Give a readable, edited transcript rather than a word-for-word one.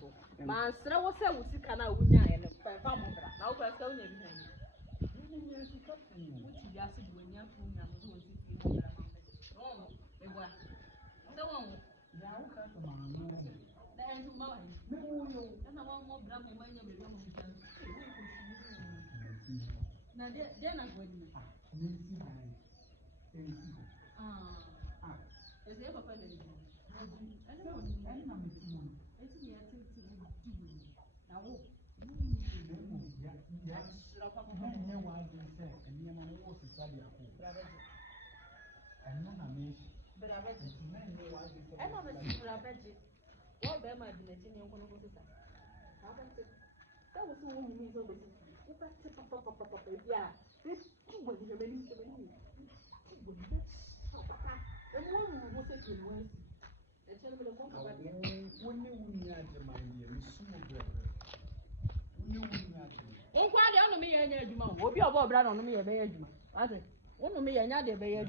so. Master was a wusi kana wunya and perform now first only behind you. Which you asked when you're from your husband. Oh, they were. No one. Then tomorrow, and I want more black and money. Now, then I'm going to. Is there a papa? Oh, why don't me and you? What be about brother on me a bear? I said, one of me and the bear.